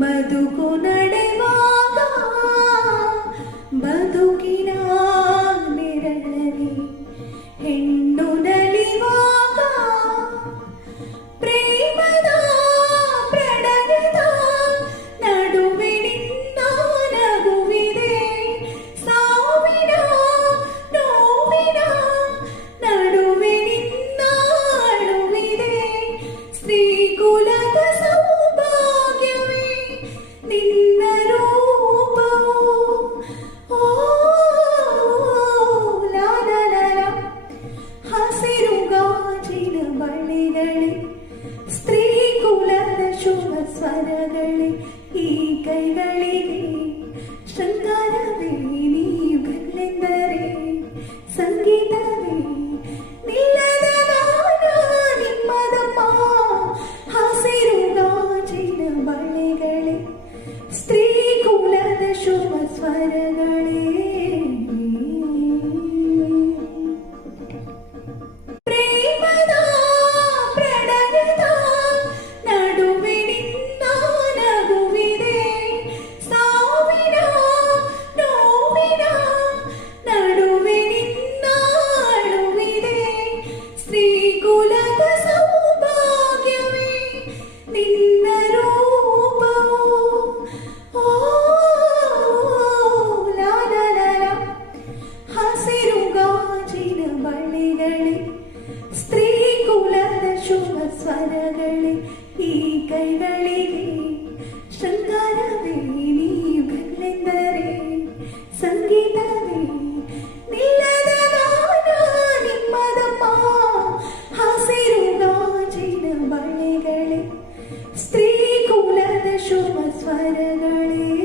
ಬದುಕು ನಡೆವಾಗ ಬದುಕಿನ ನೆರಳಲಿ ಹೆಣ್ಣು ನಲಿವಾಗ ಪ್ರೇಮದ ಪ್ರಣಯದ ನಡುವೆ ನಿನ್ನ ನಗುವಿದೆ ಸಾವಿನ ನೋವಿನ ನಡುವೆ ನಿನ್ನ ಅಳುವಿದೆ ಶ್ರೀಕುಲದ ಸೌಭಾಗ್ಯವೇ ನಿನ್ನ ರೂಪವು ಹಸಿರು ಗಾಜಿನ ಬಳ್ಳಿಗಳೇ ಸ್ತ್ರೀ ಕುಲದ ಶುಭ ಸ್ವರಗಳೇ ಈ ಕೈಗಳಿಗೆ ಶೃಂಗಾರವೇ ನೀವೆಂದರೆ ಸಂಗೀತವೇ ನಿಲ್ಲದ ಗಾನ ನಿಮ್ಮದಮ್ಮ ಹಸಿರು ಗಾಜಿನ ಬಳ್ಳಿಗಳೇ ಸ್ತ್ರೀ ಕುಲದ ಶುಭ ಸ್ವರಗಳೇ ಪ್ರೇಮದ ಪ್ರಣಯದ ನಡುವೆ ನಿನ್ನ ನಗುವಿದೆ ಸಾವಿನ ನೋವಿನ ನಡುವೆ ನಿನ್ನ ಅಳುವಿದೆ ಶ್ರೀಕುಲದ ಸೌಭಾಗ್ಯವೇ ನಿನ್ನ ರೂಪವು ಹಸಿರು ಗಾಜಿನ ಬಳ್ಳಿಗಳೇ ಸ್ತ್ರೀ ಕುಲದ ಶುಭ ಸ್ವರಗಳೇ ಈ ಕೈಗಳಿಗೆ ಶೃಂಗಾರವೇ ನೀವೆಂದರೆ ಸಂಗೀತವೇ ನಿಲ್ಲದ ಗಾನ ನಿಮ್ಮದಮ್ಮ ಹಸಿರು ಗಾಜಿನ ಬಳ್ಳಿಗಳೇ ಸ್ತ್ರೀ ಕುಲದ ಶುಭ ಸ್ವರಗಳೇ